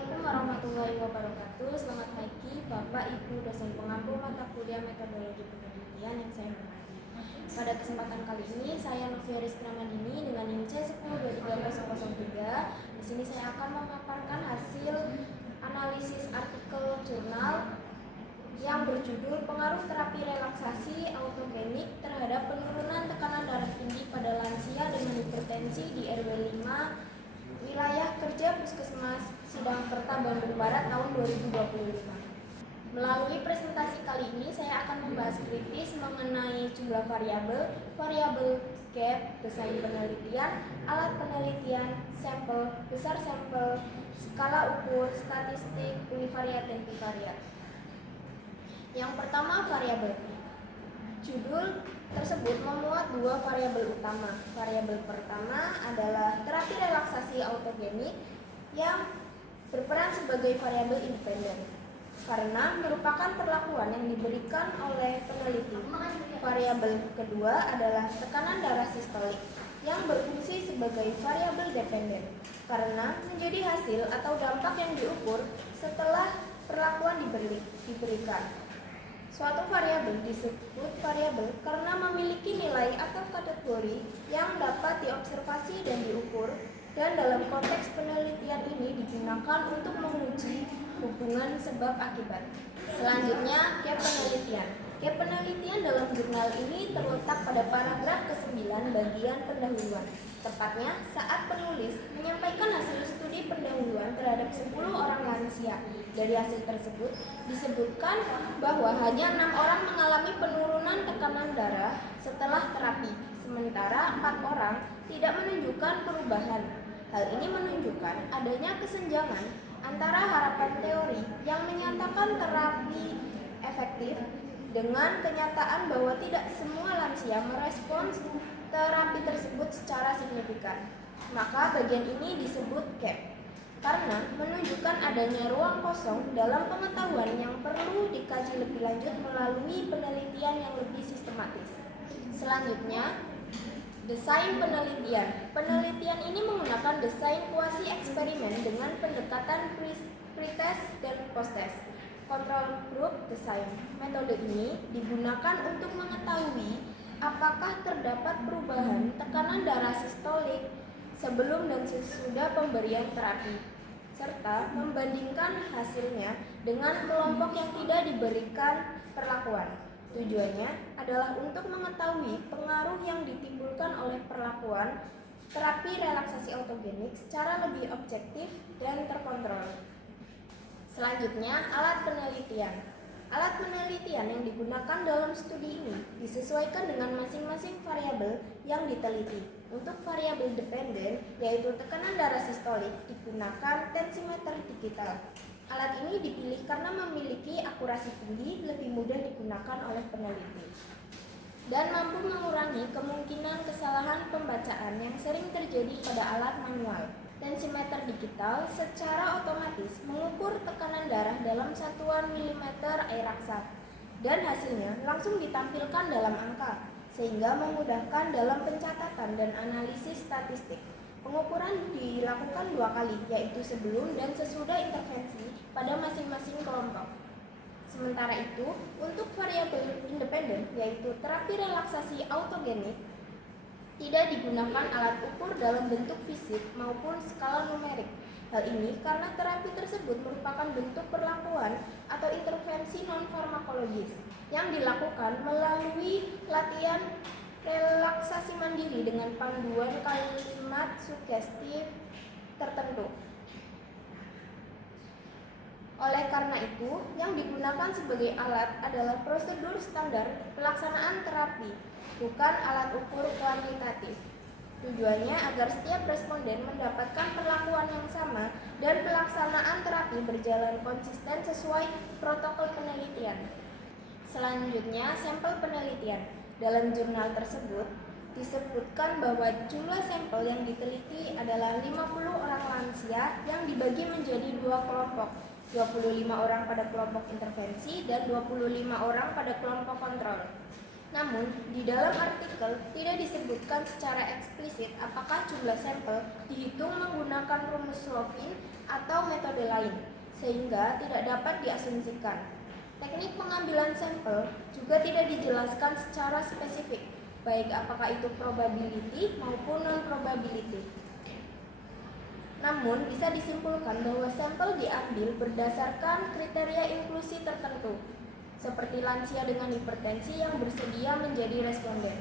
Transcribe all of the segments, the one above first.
Assalamualaikum warahmatullahi wabarakatuh. Selamat pagi Bapak Ibu dosen pengampu mata kuliah metodologi penelitian yang saya hormati. Pada kesempatan kali ini saya Novia Rizky Ramadini dengan NIM C10230003. Di sini saya akan memaparkan hasil analisis artikel jurnal yang berjudul Pengaruh Terapi Relaksasi Autogenik terhadap Penurunan Tekanan Darah Tinggi pada Lansia dengan Hipertensi di RW 5 Wilayah Kerja Puskesmas Sidangkerta Bandung Barat tahun 2025. Melalui presentasi kali ini saya akan membahas kritis mengenai jumlah variabel, variabel gap, desain penelitian, alat penelitian, sampel, besar sampel, skala ukur, statistik, univariat dan bivariat. Yang pertama, variabel. Judul tersebut memuat dua variabel utama. Variabel pertama adalah terapi relaksasi autogenik yang berperan sebagai variabel independen karena merupakan perlakuan yang diberikan oleh peneliti. Variabel kedua adalah tekanan darah sistolik yang berfungsi sebagai variabel dependen karena menjadi hasil atau dampak yang diukur setelah perlakuan diberikan. Suatu variabel disebut variabel karena memiliki nilai atau kategori yang dapat diobservasi dan diukur, dan dalam konteks penelitian ini digunakan untuk menguji hubungan sebab akibat. Selanjutnya, gap penelitian. Gap penelitian dalam jurnal ini terletak pada paragraf ke-9 bagian pendahuluan. Tepatnya saat penulis menyampaikan hasil studi pendahuluan terhadap 10 orang lansia. Dari hasil tersebut disebutkan bahwa hanya 6 orang mengalami penurunan tekanan darah setelah terapi, sementara 4 orang tidak menunjukkan perubahan. Hal ini menunjukkan adanya kesenjangan antara harapan teori yang menyatakan terapi efektif dengan kenyataan bahwa tidak semua lansia merespons terapi tersebut secara signifikan. Maka bagian ini disebut gap karena menunjukkan adanya ruang kosong dalam pengetahuan yang perlu dikaji lebih lanjut melalui penelitian yang lebih sistematis. Selanjutnya, desain penelitian. Penelitian ini menggunakan desain kuasi eksperimen dengan pendekatan pre-test dan post-test. Control group design. Metode ini digunakan untuk mengetahui apakah terdapat perubahan tekanan darah sistolik sebelum dan sesudah pemberian terapi, serta membandingkan hasilnya dengan kelompok yang tidak diberikan perlakuan. Tujuannya adalah untuk mengetahui pengaruh yang ditimbulkan oleh perlakuan terapi relaksasi autogenik secara lebih objektif dan terkontrol. Selanjutnya, alat penelitian. Alat penelitian yang digunakan dalam studi ini disesuaikan dengan masing-masing variabel yang diteliti. Untuk variabel dependen, yaitu tekanan darah sistolik, digunakan tensimeter digital. Alat ini dipilih karena memiliki akurasi tinggi, lebih mudah digunakan oleh peneliti, dan mampu mengurangi kemungkinan kesalahan pembacaan yang sering terjadi pada alat manual. Tensimeter digital secara otomatis mengukur tekanan darah dalam satuan milimeter air raksa, dan hasilnya langsung ditampilkan dalam angka, sehingga memudahkan dalam pencatatan dan analisis statistik. Pengukuran dilakukan 2 kali, yaitu sebelum dan sesudah intervensi pada masing-masing kelompok. Sementara itu, untuk variabel independen, yaitu terapi relaksasi autogenik, tidak digunakan alat ukur dalam bentuk fisik maupun skala numerik. Hal ini karena terapi tersebut merupakan bentuk perlakuan atau intervensi non-farmakologis yang dilakukan melalui latihan relaksasi mandiri dengan panduan kalimat sugestif tertentu. Oleh karena itu, yang digunakan sebagai alat adalah prosedur standar pelaksanaan terapi, bukan alat ukur kuantitatif. Tujuannya agar setiap responden mendapatkan perlakuan yang sama dan pelaksanaan terapi berjalan konsisten sesuai protokol penelitian. Selanjutnya, sampel penelitian. Dalam jurnal tersebut disebutkan bahwa jumlah sampel yang diteliti adalah 50 orang lansia yang dibagi menjadi 2 kelompok, 25 orang pada kelompok intervensi dan 25 orang pada kelompok kontrol. Namun, di dalam artikel tidak disebutkan secara eksplisit apakah jumlah sampel dihitung menggunakan rumus Slovin atau metode lain, sehingga tidak dapat diasumsikan. Teknik pengambilan sampel juga tidak dijelaskan secara spesifik, baik apakah itu probability maupun non-probability. Namun, bisa disimpulkan bahwa sampel diambil berdasarkan kriteria inklusi tertentu, seperti lansia dengan hipertensi yang bersedia menjadi responden.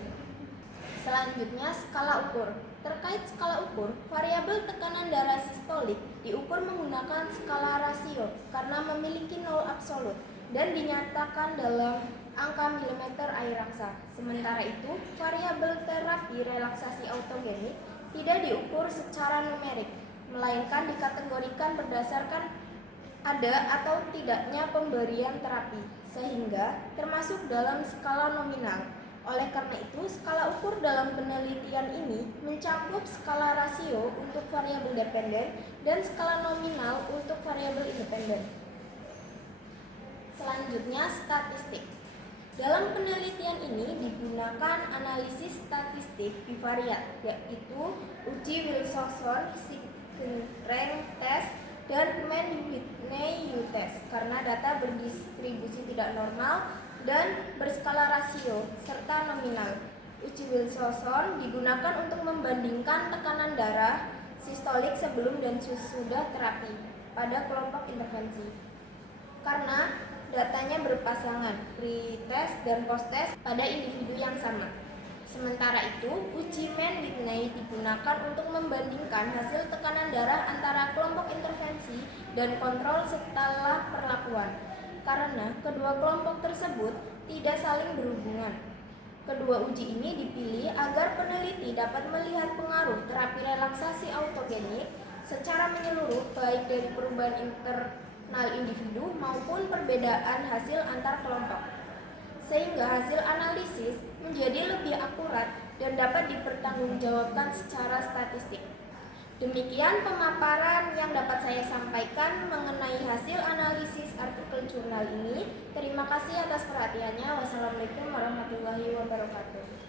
Selanjutnya, skala ukur. Terkait skala ukur, variabel tekanan darah sistolik diukur menggunakan skala rasio karena memiliki nol absolut dan dinyatakan dalam angka milimeter air raksa. Sementara itu, variabel terapi relaksasi autogenik tidak diukur secara numerik, melainkan dikategorikan berdasarkan ada atau tidaknya pemberian terapi, sehingga termasuk dalam skala nominal. Oleh karena itu, skala ukur dalam penelitian ini mencakup skala rasio untuk variabel dependen dan skala nominal untuk variabel independen. Selanjutnya, statistik. Dalam penelitian ini digunakan analisis statistik bivariat, yaitu uji Wilson, Rank test, dan Mann-Whitney U-test karena data berdistribusi tidak normal dan berskala rasio serta nominal. Uji Wilson digunakan untuk membandingkan tekanan darah sistolik sebelum dan sesudah terapi pada kelompok intervensi. Karena datanya berpasangan, pre-test dan post-test pada individu yang sama. Sementara itu, uji Mann-Whitney digunakan untuk membandingkan hasil tekanan darah antara kelompok intervensi dan kontrol setelah perlakuan, karena kedua kelompok tersebut tidak saling berhubungan. Kedua uji ini dipilih agar peneliti dapat melihat pengaruh terapi relaksasi autogenik secara menyeluruh baik dari perubahan internal individu maupun perbedaan hasil antar kelompok, sehingga hasil analisis menjadi lebih akurat dan dapat dipertanggungjawabkan secara statistik. Demikian pemaparan yang dapat saya sampaikan mengenai hasil analisis artikel jurnal ini. Terima kasih atas perhatiannya. Wassalamualaikum warahmatullahi wabarakatuh.